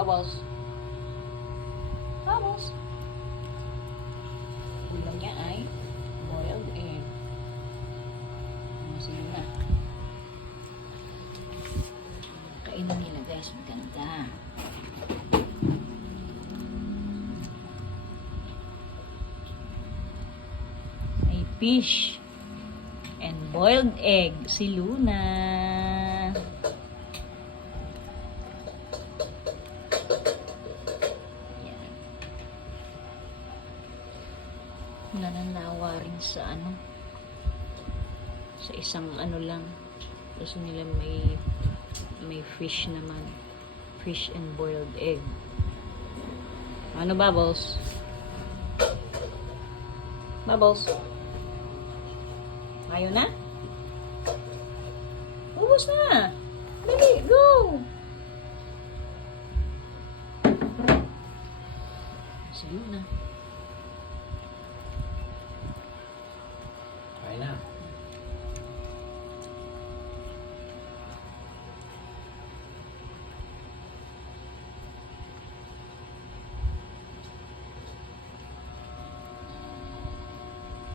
Bubbles. Bubbles. Ulam niya ay boiled egg. Sige na. Kainan nila guys. Maganda. Ay fish. And boiled egg. Si Luna. Nananawa rin sa sa isang lang, gusto nila may fish naman, fish and boiled egg. Ano, Bubbles? Bubbles, ayaw na? Ubus na, dali, go. Sige na. Kaya na.